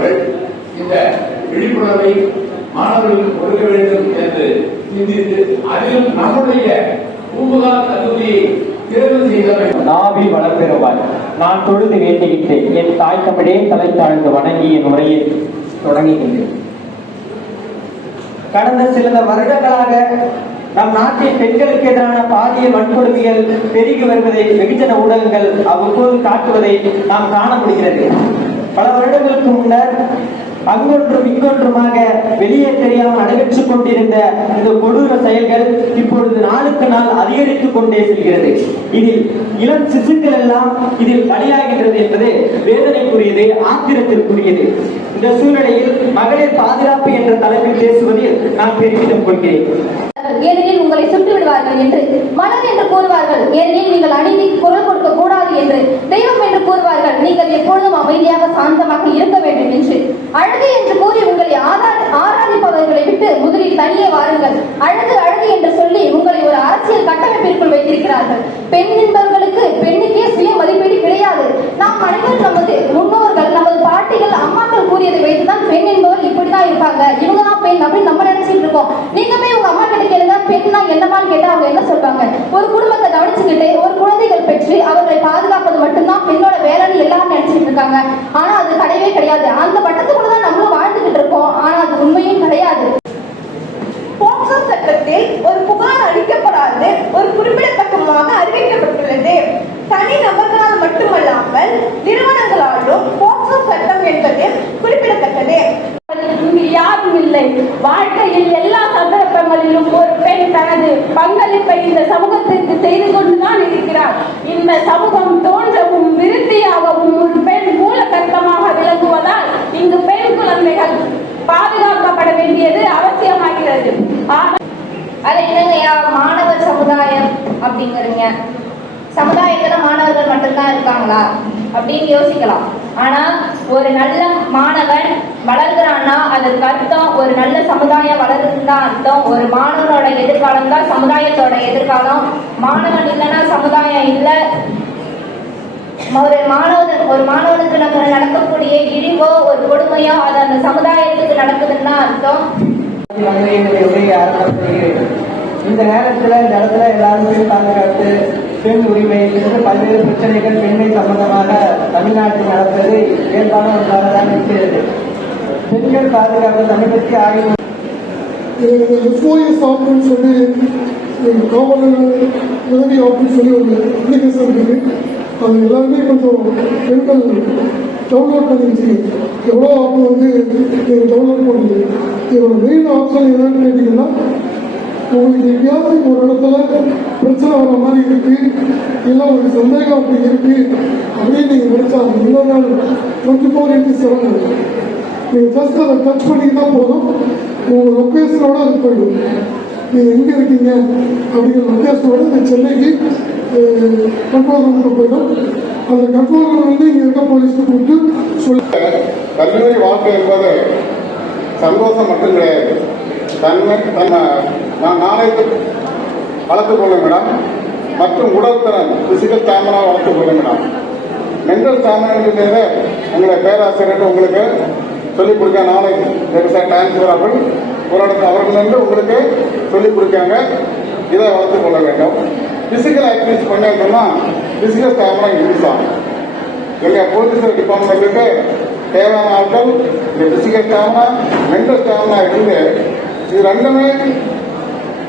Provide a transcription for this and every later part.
அவர்கள் இந்த விழிப்புணர்வை மாணவர்களுக்கு கொடுக்க வேண்டும் என்று சிந்தித்து அதிலும் நம்முடைய பூம்புகார் கல்லூரியை தேர்வு செய்தவை நாவி வளர்பெறுவார். நான் தொழுது வேண்டுகின்றேன். என் தாய் தமிழே தலை தாழ்ந்து வணங்கி என் உரையை தொடங்குகின்றேன். கடந்த சில வருடங்களாக நம் நாட்டில் பெண்களுக்கு எதிரான பாலியல் வன்கொடுமைகள் பெருகி வருவதை வெகுஜன ஊடகங்கள் அவ்வப்போது காட்டுவதை நாம் காண முடிகிறது. பல வருடங்களுக்கு முன்னர் அங்கொன்றும் இங்கொன்றுமாக வெளியே தெரியாமல் நடைபெற்றுக் கொண்டிருந்த இந்த கொடூர செயல்கள் இப்பொழுது நாளுக்கு நாள் அதிகரித்துக் கொண்டே செல்கிறது. இதில் இளம் சிசுக்கள் எல்லாம் இதில் பலியாகின்றது என்பது வேதனைக்குரியது ஆத்திரத்திற்குரியது. இந்த சூழ்நிலையில் மகளிர் பாதுகாப்பு என்ற தலைப்பில் பேசுவதில் நான் பெருமிதம் கொள்கிறேன். ஏனெனில் உங்களை சுட்டு விடுவார்கள் என்று. மலர் என்று கூறுவார்கள். ஏனெனில் நீங்கள் அநீதி குரல் கொடுக்க கூடாது என்று. தெய்வம் என்று கூறுவார்கள். நீங்கள் எப்பொழுதும் அமைதியாக சாந்தமாக இருக்க வேண்டும் என்று. அழகு என்று கூறி உங்களை ஆரா- ஆராதிப்பவர்களை விட்டு முதலில் தனியே வாருங்கள். அழகு அழகு என்று சொல்லி உங்களை ஒரு அரசியல் கட்டமைப்பிற்குள் வைத்திருக்கிறார்கள். பெண் என்பவர்களுக்கு பெண்ணுக்கே சுய மதிப்பீடு கிடையாது. நாம் அனைவரும் நமது முன்னோர்கள் நமது பாட்டிகள் அம்மாக்கள் கூறியதை வைத்துதான் பெண் என்பவர் இப்படிதான் இருப்பாங்க. இவங்க தான் பெண் அப்படின்னு நம்ம நினைச்சிட்டு இருக்கோம். நீங்க போய் உங்க அம்மா கிட்ட கேளுங்க. பெண்ணா என்னமான்னு கேட்டா அவங்க என்ன சொல்றாங்க ஒரு குடும்பத்தை கவனிச்சுக்கிட்டு ஒரு குழந்தைகள் பெற்று அவர்களை பாதுகாப்பது மட்டும்தான் பெண்ணோட வேலைன்னு எல்லாரும் நினைச்சிட்டு இருக்காங்க. ஆனா அது கிடையவே கிடையாது. அந்த பட்டத்துக்குள்ள தான் நம்மளும் வாழ்ந்துகிட்டு இருக்கோம். ஆனா அது உண்மையும் கிடையாது போக்சோ சட்டத்தில் ஒரு புகார் அளிக்கப்படாது ஒரு குறிப்பிடத்தக்கமாக அறிவிக்கப்பட்டுள்ளது தனி நபர்களால் மட்டுமல்லாமல் நிறுவனங்களாலும் போக்சோ சட்டம் என்பது குறிப்பிடத்தக்கது இங்கு யாரும் இல்லை வாழ்க்கையில் எல்லா சந்தர்ப்பங்களிலும் ஒரு பெண் தனது பங்களிப்பை இந்த சமூகத்திற்கு செய்து கொண்டுதான் இருக்கிறார் இந்த சமூகம் தோன்றவும் விருத்தியாகவும் ஒரு பெண் மூலகர்த்தமாக விளங்குவதால் இங்கு பெண் குழந்தைகள் பாதுகாக்கப்பட வேண்டியது அவசியமாகிறது ஆனால் அது என்னங்கய்யா மாணவர் சமுதாயம் அப்படிங்கிறீங்க சமுதாயத்துல மாணவர்கள் மட்டும்தான் இருக்காங்களா? அப்படின்னு யோசிக்கலாம். ஆனா ஒரு நல்ல மாணவன் வளர்கிறான்னா அதற்கு அர்த்தம் ஒரு நல்ல சமுதாயம் வளருதுன்னு தான் அர்த்தம். ஒரு மாணவனோட எதிர்காலம் தான் சமுதாயத்தோட எதிர்காலம். மாணவன் இல்லைன்னா சமுதாயம் இல்லை. ஒரு மாணவன் ஒரு மாணவனுக்கு நம்ம நடக்கக்கூடிய இழிவோ ஒரு கொடுமையோ அது அந்த சமுதாயத்துக்கு நடக்குதுன்னு அர்த்தம். இந்த நேரத்துல இந்த இடத்துல எல்லாருமே பாதுகாத்து பெண் உரிமை என்று பல்வேறு பிரச்சனைகள் பெண்மை சம்பந்தமாக தமிழ்நாட்டில் நடப்பது இயல்பான ஒன்றாக தான் இருக்கிறது பெண்கள் பாதுகாப்பு சமீபத்திய ஆய்வு சாப்பிட்டுன்னு சொல்லி எங்கள் காவலர் உதவி ஆப்னு சொல்லி ஒரு அப்ளிகேஷன் இருக்குது அது எல்லாருமே கொஞ்சம் பெண்கள் டவுன்லோட் பண்ணி வச்சுக்கோங்க எவ்வளோ ஆப் வந்து நீங்கள் டவுன்லோட் பண்ணுங்க இதோட மெயின் ஆப்ஷன் என்னன்னு கேட்டிங்கன்னா உங்களுக்கு எங்கேயாவது ஒரு இடத்துல பிரச்சனை வர மாதிரி இருக்கு இல்லை ஒரு சந்தேகம் அப்படி இருக்கு அப்படின்னு நீங்கள் நினைச்சா இன்னொரு நாள் டுவெண்ட்டி ஃபோர் இன்ட்டு செவன் நீங்கள் ஜஸ்ட் அதை டச் பண்ணிக்கிட்டா போதும் உங்கள் லொக்கேஷனோட அது போயிடும் நீங்கள் எங்கே இருக்கீங்க அப்படிங்கிற லொக்கேஷனோட இந்த சென்னைக்கு கண்ட்ரோல் ரூமுக்கு போயிடும் அந்த கண்ட்ரோல் ரூம் வந்து இங்கே இருக்க போலீஸ்க்கு கூப்பிட்டு சொல்லி கல்லூரி வாழ்க்கை என்பது சந்தோஷம் மட்டும் கிடையாது. தன்மை தன்னை நான் நாளைக்கு வளர்த்துக் கொள்ளும் மற்றும் உடல் திறன் பிசிக்கல் ஸ்டாமினா வளர்த்துக் கொள்ளும் மென்டல் ஸ்டாமினாங்கிறது உங்களை பேராசிரியர் உங்களுக்கு சொல்லிக் கொடுக்க நாளைக்கு பெருசாக டான்ஸ் அவர்கள் ஒரு இடத்துல அவர்கள் உங்களுக்கு சொல்லிக் கொடுக்காங்க. இதை வளர்த்துக் கொள்ள வேண்டும். பிசிக்கல் ஆக்டிவிட்டிஸ் பண்ணோம்னா பிசிக்கல் ஸ்டாமினா இன்க்ரீஸ் ஆகும். எங்கள் போலீஸ் டிபார்ட்மெண்ட்டுக்கு தேவையான ஆட்கள் இந்த பிசிக்கல் ஸ்டாமினா மென்டல் ஸ்டாமினா இருந்து இது ரெண்டுமே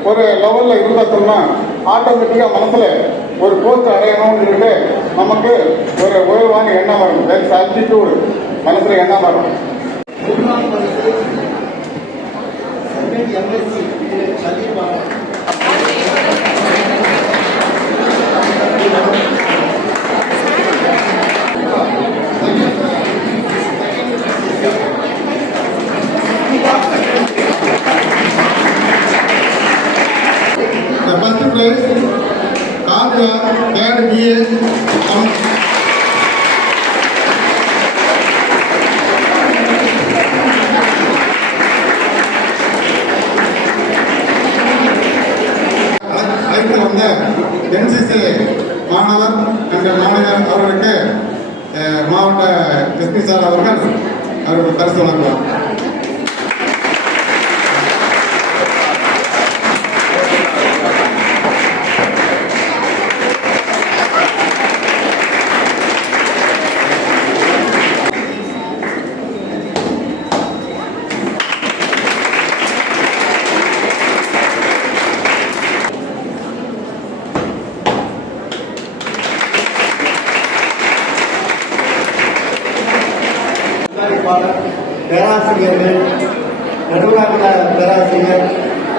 ஒரு லெவலில் இருந்தோம்னா ஆட்டோமேட்டிக்காக மனசில் ஒரு போஸ்ட் அடையணும்னு நமக்கு ஒரு உயர்வான எண்ணம் வரும். தட்ஸ் ஆல்டிடியூட் மனசில் எண்ணம் வரும். The அடுத்து வந்த என்சிசி மாணவர் எங்கள் மாணவர் அவர்களுக்கு மாவட்ட எஸ்பி சார் அவர்கள் அவருக்கு பரிசு வழங்குவார். முன்னாள் பேராசிரியர்கள் நடுவராக பேராசிரியர்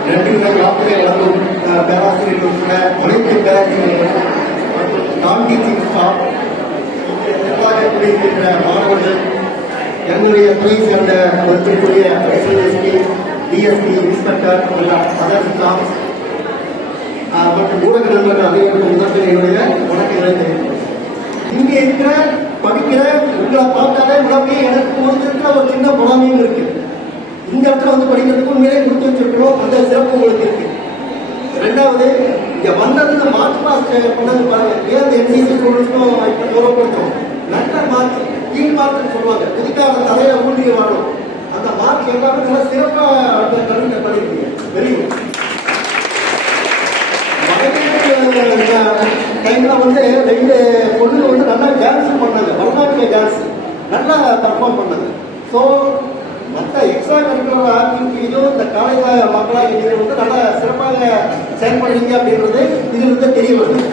நன்றியுள்ள காப்புரை வழங்கும் பேராசிரியர்கள் உட்பட அனைத்து பேராசிரியர்கள் மற்றும் நான் டீச்சிங் ஸ்டாஃப் இங்கே குடியிருக்கின்ற மாணவர்கள் எங்களுடைய துறை சேர்ந்த ஒருத்தருக்குரிய SSP DSP inspector other staff மற்றும் ஊடக நண்பர்கள் அனைவருக்கும் முதற்கன் என்னுடைய வணக்கங்களை தெரிவிக்கிறேன். இங்கே இருக்கிற படிக்கிற உங்களை பார்த்தாலே உடனே எனக்கு வந்து ஒரு சின்ன பொறாமையும் இருக்கு. இந்த இடத்துல வந்து படிக்கிறதுக்கு உண்மையிலே கொடுத்து வச்சிருக்கிறோம் அந்த சிறப்பு உங்களுக்கு இருக்கு. ரெண்டாவது இங்க வந்தது இந்த மார்க் பாஸ் பண்ணது பாருங்க. ஏன் அந்த என்சிசி ஸ்டூடெண்ட்ஸும் இப்போ தூரப்படுத்தும் நல்ல மார்க் கீழ் மார்க்னு சொல்லுவாங்க. எதுக்காக தலையில ஊன்றி வாழும் அந்த மார்க் எல்லாமே நல்லா சிறப்பாக அந்த கல்வியில பண்ணிருக்கீங்க. வெரி குட் டைம்ல வந்து ரெண்டு பொண்ணு வந்து நல்லா டான்ஸ் பண்ணாங்க பரதநாட்டிய டான்ஸ் நல்லா பர்ஃபார்ம் பண்ணாங்க ஸோ மற்ற எக்ஸ்ட்ரா கரிக்குலர் ஆக்டிவிட்டியும் இந்த காலேஜ் மக்களாக நீங்கள் வந்து நல்லா சிறப்பாக செயல்படுறீங்க அப்படின்றது இதுல இருந்து தெரிய வருது.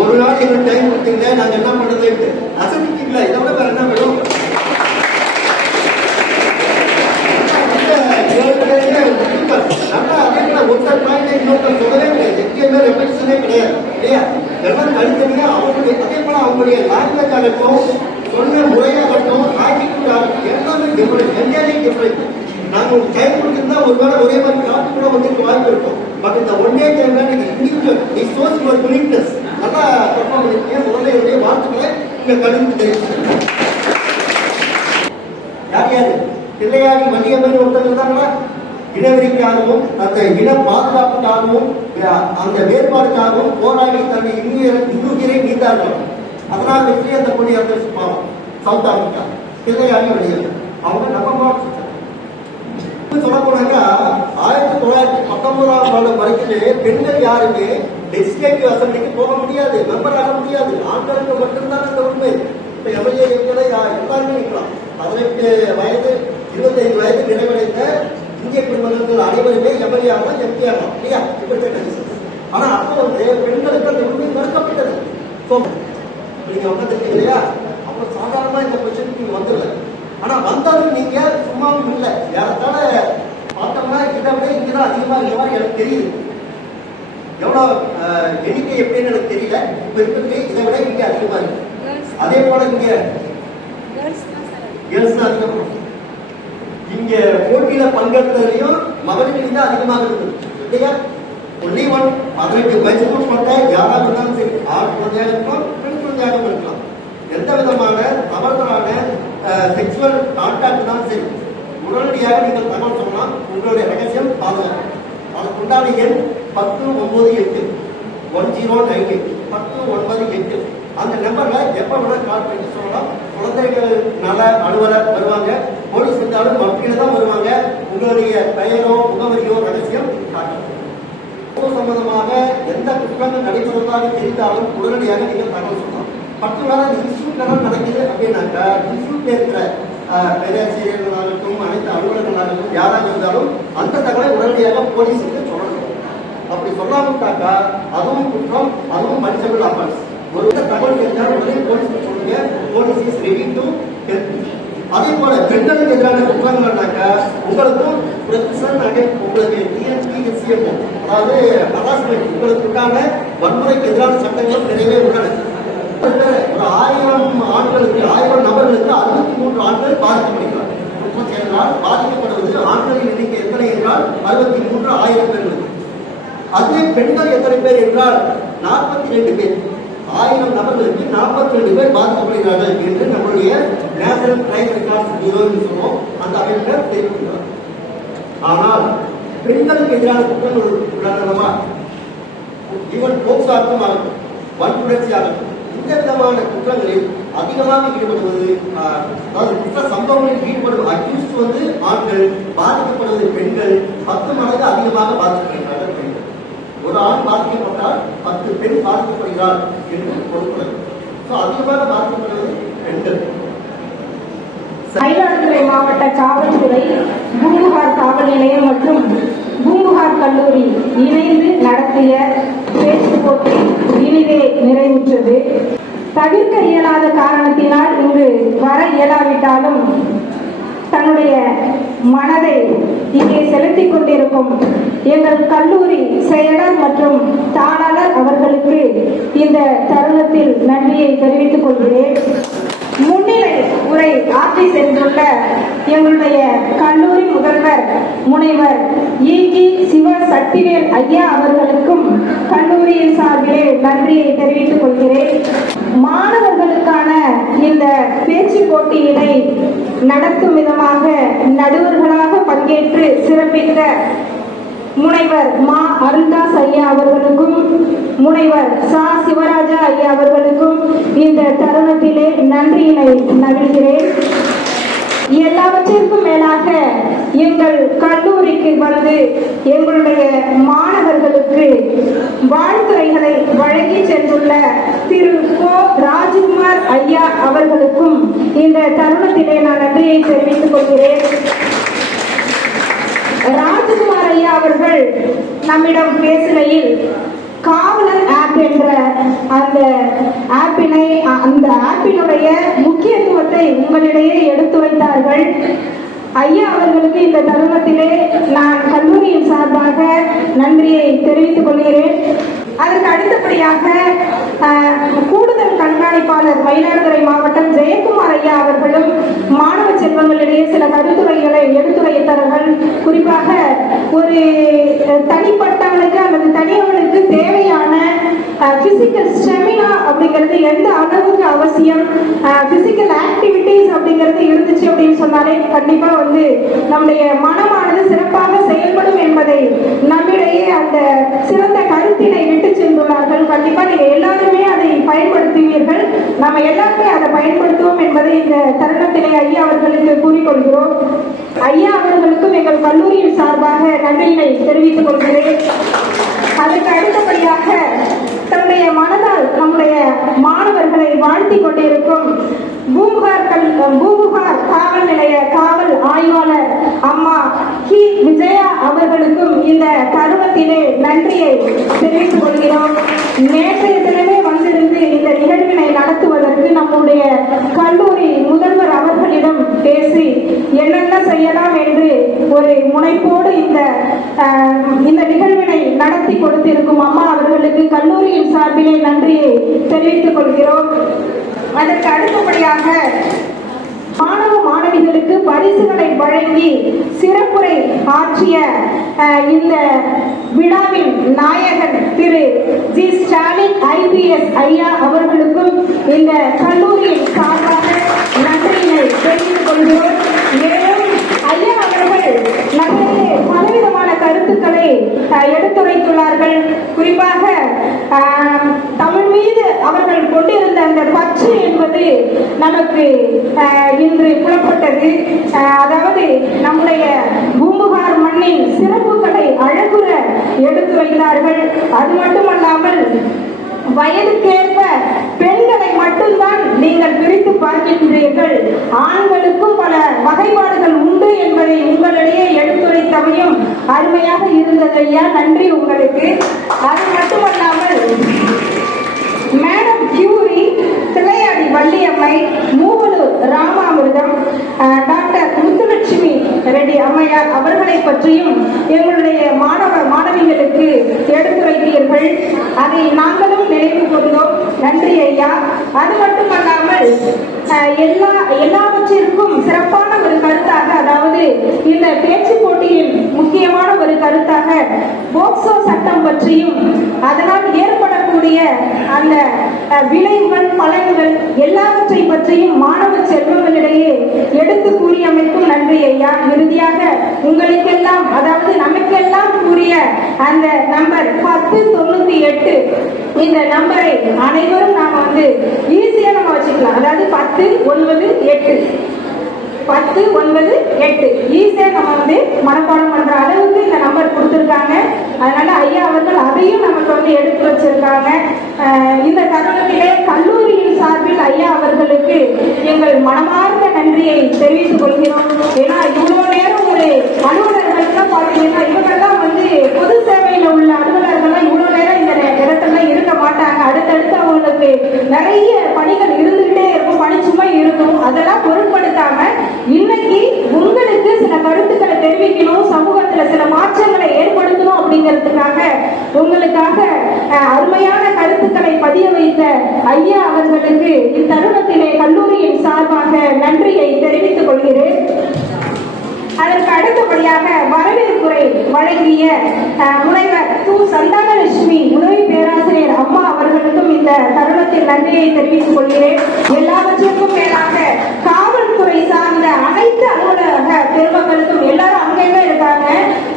ஒரு நாள் எங்களுக்கு டைம் கொடுத்தீங்க நாங்கள் என்ன பண்ணுறதுன்ட்டு அசம்பிக்கல இல்லை இதை விட வேறு என்ன வேணும் ஒருத்தர் பாயிண்ட் இன்னொருத்தர் சொல்லவே கிடையாது. எங்கேயுமே ரெஃபரன்ஸே கிடையாது. இல்லையா? எல்லாம் தனித்தனியா அவங்களுடைய அதே போல அவங்களுடைய லாங்குவேஜ் ஆகட்டும் சொன்ன முறையாகட்டும் ஆட்டிடியூட் ஆகட்டும் எல்லாமே டிஃபரெண்ட் எல்லாமே டிஃபரெண்ட் நாங்கள் ஒரு டைம் கொடுத்திருந்தா ஒருவேளை ஒரே மாதிரி காட்டு கூட வந்து வாய்ப்பு இருக்கும். பட் இந்த ஒன் டே டைம்ல நீங்க இண்டிவிஜுவல் நீ சோர்ஸ் யுவர் யூனிக்னஸ் நல்லா பெர்ஃபார்ம் பண்ணிருக்கீங்க. முதல்ல என்னுடைய வாழ்த்துக்களை இங்க கலந்து தெரிவிச்சிருக்கேன் யார் யாரு? பிள்ளையாரி வள்ளியம்மன் ஒருத்தர் இருந்தாங்களா? இனவெறிக்காகவும் அந்த இன பாதுகாப்புக்காகவும் அஹ், அந்த வேறுபாடுக்காகவும் போராடி தன்னை இன்னுயிரை இன்னுயிரை நீந்தார்கள். அதனால் வெற்றி அந்த கொடி அந்த பாவம். South Africa. பிள்ளையாரி வள்ளியம்மன் அவங்க நம்ம மாவட்டம் சொல்ல போனாக்கா ஆயிரத்தி தொள்ளாயிரத்தி பத்தொன்பதாம் ஆண்டு வரைக்கும் பெண்கள் யாருமே லெஜிஸ்லேட்டிவ் அசம்பிளிக்கு போக முடியாது மெம்பர் ஆக முடியாது. ஆண்களுக்கு மட்டும்தான் அந்த உண்மை. இப்ப எம்எல்ஏ எம்எல்ஏ எல்லாருமே இருக்கலாம். பதினெட்டு வயது இருபத்தைந்து வயது நிறைவடைந்த இந்திய குடிமகன்கள் அனைவருமே எம்எல்ஏ ஆகலாம் எம்பி ஆகலாம் இல்லையா? இப்படித்தான். ஆனா அப்போ வந்து பெண்களுக்கு அந்த உண்மை மறுக்கப்பட்டது. நீங்க உட்காந்துருக்கீங்க இல்லையா? அப்போ சாதாரணமா இந்த கொஸ்டின் நீங்க வந்துடல. ஆனா வந்தாலும் நீங்க சும்மாவும் இல்லை. ஏறத்தாழ பார்த்தோம்னா இதை விட இங்கதான் அதிகமா இருக்கிற எனக்கு தெரியுது. எவ்வளவு அஹ், எண்ணிக்கை எப்படின்னு எனக்கு தெரியல. இப்ப இருக்கிறது இதை விட இங்க அதிகமா இருக்கு. அதே போல இங்க கேர்ள்ஸ் தான் அதிகமா இங்க போட்டியில பங்கெடுத்ததுலயும் மகளிர் தான் அதிகமாக இருக்குது. இல்லையா? Only one. பதினெட்டு வயசுக்கும் கொண்ட யாராக இருந்தாலும் சரி ஆண் குழந்தையாக இருக்கலாம் பெண் குழந்தையாக இருக்கலாம். எந்த விதமான தவறுதலான செக்ஷுவல் கான்டாக்ட் தான் சரி உடனடியாக நீங்கள் தகவல் சொன்னால் உங்களுடைய ரகசியம் பாதுகாப்பு. அதுக்கு உண்டான எண் பத்து ஒன்பது எட்டு. One zero nine eight. பத்து ஒன்பது எட்டு. அந்த நம்பர்ல எப்ப வேணா கால் பண்ணி சொல்லலாம். குழந்தைகள் நல அலுவலர் வருவாங்க. போலீஸ் இருந்தாலும் வக்கீல தான் வருவாங்க. உங்களுடைய பெயரோ முகவரியோ ரகசியம் காட்டணும் சம்பந்தமாக எந்த குற்றங்கள் நடைபெறுவதாக தெரிந்தாலும் உடனடியாக நீங்கள் தகவல் சொல்லலாம். பர்டிகுலராக இன்ஸ்டியூட் எல்லாம் நடக்குது அப்படின்னாக்கா இன்ஸ்டியூட்ல இருக்கிற பேராசிரியர்களாகட்டும் அனைத்து அலுவலர்களாகட்டும் யாராக இருந்தாலும் அந்த தகவலை உடனடியாக போலீஸுக்கு சொல்லணும். அப்படி சொல்லாமட்டாக்கா அதுவும் குற்றம் அதுவும் மனுஷர்கள் அஃபன்ஸ் ஒரு தகவல் தெரிஞ்சால் உடனே போலீஸுக்கு சொல்லுங்க. போலீஸ் இஸ் ரெடி டு அதே போல பெண்களுக்கு எதிரான குற்றங்கள்னாக்கா உங்களுக்கும் உங்களுக்கு டிஎன்பிஎஸ்சிஎம் அதாவது ஹராஸ்மெண்ட் உங்களுக்கு உண்டான வன்முறைக்கு எதிரான சட்டங்களும் நிறையவே உள்ளன. ஒரு ஆயிரம் ஆண்களுக்கு ஆயிரம் நபர்களுக்கு அறுபத்தி மூன்று ஆண்கள் பாதிக்கப்படுகிறார் ஏழு நாள் பாதிக்கப்படுவது ஆண்களின் எண்ணிக்கை எத்தனை என்றால் அறுபத்தி மூன்று ஆயிரம் பேர்களுக்கு. அதே பெண்கள் எத்தனை பேர் என்றால் நாற்பத்தி ரெண்டு பேர். ஆயிரம் நபர்களுக்கு நாற்பத்தி ரெண்டு பேர் பாதிக்கப்படுகிறார்கள் என்று நம்மளுடைய நேஷனல் கிரைம் ரெக்கார்ட்ஸ் பியூரோ சொல்லுவோம் அந்த அமைப்பினர் தெரிவிக்கிறார் ஆனால் பெண்களுக்கு எதிரான குற்றங்கள் உள்ளனவா ஈவன் போக்சோ வன்புணர்ச்சியாக இந்த விதமான குற்றங்களில் அதிகமாக ஈடுபடுவது அதாவது குற்ற சம்பவங்களில் ஈடுபடும் அக்யூஸ்ட் வந்து ஆண்கள் பாதிக்கப்படுவது பெண்கள் பத்து மடங்கு அதிகமாக பாதிக்கப்படுகிறார்கள். ஒரு ஆண் பாதிக்கப்பட்டால் பத்து பெண் பாதிக்கப்படுகிறார் என்று கொடுக்கிறது ஸோ அதிகமாக பாதிக்கப்படுவது பெண்கள் மயிலாடுதுறை மாவட்ட காவல்துறை பூம்புகார் காவல் நிலையம் மற்றும் பூம்புகார் கல்லூரி இணைந்து நடத்திய பேச்சு போட்டி இனிதே நிறைவுற்றது. தவிர்க்க இயலாத காரணத்தினால் இங்கு வர இயலாவிட்டாலும் தன்னுடைய மனதை இங்கே செலுத்திக் கொண்டிருக்கும் எங்கள் கல்லூரி செயலர் மற்றும் தாளர் அவர்களுக்கு இந்த தருணத்தில் நன்றியை தெரிவித்துக் கொள்கிறேன். முன்னிலை உரை ஆற்றி சென்றுள்ள எங்களுடைய கல்லூரி முதல்வர் முனைவர் ஈகி சிவ சக்திவேல் ஐயா அவர்களுக்கும் கல்லூரியின் சார்பிலே நன்றியை தெரிவித்துக் கொள்கிறேன். மாணவர்களுக்கான இந்த பேச்சு போட்டியினை நடத்தும் விதமாக நடுவர்களாக பங்கேற்று சிறப்பித்த முனைவர் மா அருள்தாஸ் ஐயா அவர்களுக்கும் முனைவர் சா சிவராஜா ஐயா அவர்களுக்கும் இந்த தருணத்திலே நன்றியினை நல்கிறேன். எல்லாவற்றிற்கும் மேலாக எங்கள் கல்லூரிக்கு வந்து எங்களுடைய மாணவர்களுக்கு வாழ்த்துறைகளை வழங்கி சென்றுள்ள திரு கோ ராஜ்குமார் ஐயா அவர்களுக்கும் இந்த தருணத்திலே நான் நன்றியை தெரிவித்துக் கொள்கிறேன். ராஜகுமார் ஐயா அவர்கள் நம்மிடம் பேசுகையில் காவலர் ஆப் என்ற அந்த ஆப்பினை அந்த ஆப்பினுடைய முக்கியத்துவத்தை உங்களிடையே எடுத்து வைத்தார்கள். ஐயா அவர்களுக்கு இந்த தருணத்திலே நான் கல்லூரியின் சார்பாக நன்றியை தெரிவித்துக் கொள்கிறேன். அதற்கு அடுத்தபடியாக கூடுதல் கண்காணிப்பாளர் மயிலாடுதுறை மாவட்டம் ஜெயக்குமார் ஐயா அவர்களும் மாணவ செல்வங்களிடையே சில கருத்துரைகளை எடுத்துரைத்தவர்கள். குறிப்பாக ஒரு தனிப்பட்டவனுக்கு அல்லது தனியவனுக்கு தேவையான பிசிக்கல் ஸ்டெமினா அப்படிங்கிறது எந்த அளவுக்கு அவசியம்? பிசிக்கல் ஆக்டிவிட்டிஸ் அப்படிங்கிறது இருந்துச்சு அப்படின்னு சொன்னாலே கண்டிப்பாக வந்து நம்முடைய மனமானது சிறப்பாக செயல்படும் என்பதை நம்மிடையே அந்த சிறந்த கருத்தினை விட்டு சென்றுள்ளார்கள். கண்டிப்பாக நீங்கள் எல்லாருமே அதை பயன்படுத்துவீர்கள். நம்ம எல்லாருமே அதை பயன்படுத்துவோம் என்பதை இந்த தருணத்திலே ஐயா அவர்களுக்கு கூறிக்கொள்கிறோம். ஐயா அவர்களுக்கும் எங்கள் கல்லூரியின் சார்பாக நன்றியினை தெரிவித்துக் கொள்கிறேன். அதற்கு அடுத்தபடியாக தன்னுடைய மனதால் நம்முடைய மாணவர்களை வாழ்த்தி கொண்டிருக்கும் பூம்புகார் கல் பூம்புகார் காவல் நிலைய காவல் ஆய்வாளர் அம்மா கி. விஜயா அவர்களுக்கும் இந்த தருணத்திலே நன்றியை தெரிவித்துக் கொள்கிறோம் நேற்றைய தினமே வந்திருந்து இந்த நிகழ்வினை நடத்துவதற்கு நம்முடைய கல்லூரி முதல்வர் அவர்களிடம் பேசி என்னென்ன செய்யலாம் என்று ஒரு முனைப்போடு இந்த அஹ், இந்த நிகழ்வினை நடத்தி கொடுத்திருக்கும் அம்மா அவர்களுக்கு கல்லூரியின் சார்பிலே நன்றியை தெரிவித்துக் கொள்கிறோம் அதற்கு அடுத்தபடியாக மாணவ மாணவிகளுக்கு பரிசுகளை வழங்கி சிறப்புரை ஆற்றிய இந்த விழாவின் நாயகன் திரு ஜி ஸ்டாலின் ஐபிஎஸ் ஐயா அவர்களுக்கும் இந்த கல்லூரியின் சார்பாக நன்றியினை தெரிவித்துக் கொள்கிறோம். மேலும் ஐயா அவர்கள் நகரிலே பலவிதமான கருத்துக்களை எடுத்துரைத்துள்ளார்கள் குறிப்பாக அஹ், தமிழ் மீது அவர்கள் கொண்டிருந்த அந்த பச்சை என்பது நமக்கு இன்று புலப்பட்டது. அதாவது நம்முடைய பூம்புகார் மண்ணின் சிறப்புகளை அழகுற எடுத்து வைத்தார்கள். அது மட்டுமல்லாமல் வயதுக்கேற்ப பெண்களை மட்டும்தான் நீங்கள் பிரித்து பார்க்கின்றீர்கள். ஆண்களுக்கும் பல வகைப்பாடுகள் உண்டு என்பதை உங்களிடையே எடுத்துரைத்தவையும் அருமையாக இருந்தது ஐயா. நன்றி உங்களுக்கு. அது மட்டுமல்லாமல் கியூரி திளையாடி வள்ளியம்மை மூவலூர் ராமாமிர்தம் டாக்டர் முத்துலட்சுமி ரெட்டி அம்மையார் அவர்களை பற்றியும் எங்களுடைய மாணவ மாணவிகளுக்கு எடுத்துரைத்தீர்கள் அதை நாங்களும் நினைவு கொண்டோம் நன்றி ஐயா. அது மட்டுமல்லாமல் எல்லா எல்லாவற்றிற்கும் சிறப்பான ஒரு கருத்தாக அதாவது இந்த பேச்சு போட்டியின் முக்கியமான ஒரு கருத்தாக போக்சோ சட்டம் பற்றியும் அதனால் அதனுடைய அந்த விளைவுகள் பலன்கள் எல்லாவற்றை பற்றியும் மாணவ செல்வங்களிடையே எடுத்து எடுத்து கூறியமைக்கும் நன்றி ஐயா. இறுதியாக உங்களுக்கெல்லாம் அதாவது நமக்கெல்லாம் கூறிய அந்த நம்பர் பத்து தொண்ணூத்தி எட்டு இந்த நம்பரை அனைவரும் நாம வந்து ஈஸியா நம்ம வச்சுக்கலாம். அதாவது பத்து ஒன்பது எட்டு. பத்து ஒன்பது எட்டு. ஈஸியா நம்ம வந்து மனப்பாடம் பண்ற அளவுக்கு வச்சிருக்காங்க. அதனால ஐயா அவர்கள் அதையும் நமக்கு வந்து எடுத்து வச்சிருக்காங்க. இந்த தருணத்திலே கல்லூரியின் சார்பில் ஐயா அவர்களுக்கு எங்கள் மனமார்ந்த நன்றியை தெரிவித்துக் கொள்கிறோம். ஏன்னா இவ்வளவு நேரம் ஒரு அலுவலர்களுக்கு பார்த்தீங்கன்னா இவங்கெல்லாம் வந்து பொது சேவையில் உள்ள அலுவலர்கள்லாம் இவ்வளவு நேரம் இந்த இடத்துல இருக்க மாட்டாங்க. அடுத்தடுத்து அவங்களுக்கு நிறைய பணிகள் இருந்துகிட்டே இருக்கும். பணிச்சுமை இருக்கும். அதெல்லாம் பொருட்படுத்தாம இன்னைக்கு உங்களுக்கு சில கருத்துக்களை தெரிவிக்கணும். சமூகத்துல சில மாற்றங்களை ஏற்படுத்த அருமையான கருத்துக்களை பதிய வைத்த ஐயா அவர்களுக்கு இத்தருணத்திலே கல்லூரியின் சார்பாக நன்றியை தெரிவித்துக் கொள்கிறேன். அதற்கு அடுத்தபடியாக வரவேற்புரை வழங்கிய அஹ், முனைவர் து. சந்தானலட்சுமி உதவி பேராசிரியர் அம்மா அவர்களுக்கும் இந்த தருணத்தில் நன்றியை தெரிவித்துக் கொள்கிறேன். எல்லாவற்றையும் மேலாக காவல்துறை சார்ந்த அனைத்து அலுவலக பெருமக்களுக்கும் எல்லாரும் அங்கங்க இருக்காங்க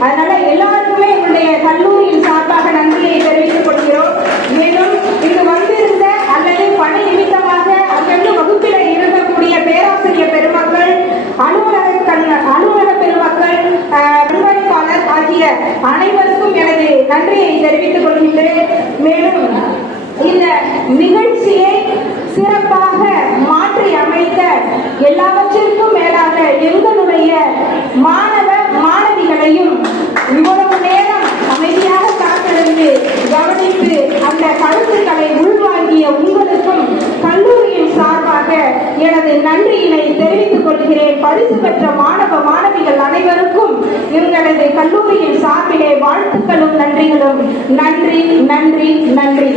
அதனால எல்லாருக்குமே எங்களுடைய கல்லூரியின் சார்பாக நன்றியை தெரிவித்துக் கொள்கிறோம் மேலும் இங்கு வந்திருந்த அல்லது பணி நிமித்தமாக அங்கங்கு வகுப்பில இருக்கக்கூடிய பேராசிரியர் பெருமக்கள் அலுவலக கண்- அலுவலக பெருமக்கள் அஹ், கண்காணிப்பாளர் ஆகிய அனைவருக்கும் எனது நன்றியை தெரிவித்துக் கொள்கின்றேன் மேலும் இந்த நிகழ்ச்சியை சிறப்பாக மாற்றி அமைத்த எல்லாவற்றிற்கும் மேலாக எங்களுடைய மாணவ மாணவிகளையும் இவ்வளவு நேரம் அமைதியாக காத்திருந்து கவனித்து அந்த கருத்துக்களை உள்வாங்கிய உங்களுக்கும் கல்லூரியின் சார்பாக எனது நன்றியினை தெரிவித்துக் கொள்கிறேன். பரிசு பெற்ற மாணவ மாணவிகள் அனைவருக்கும் எங்களது கல்லூரியின் சார்பிலே வாழ்த்துக்களும் நன்றிகளும். நன்றி நன்றி நன்றி.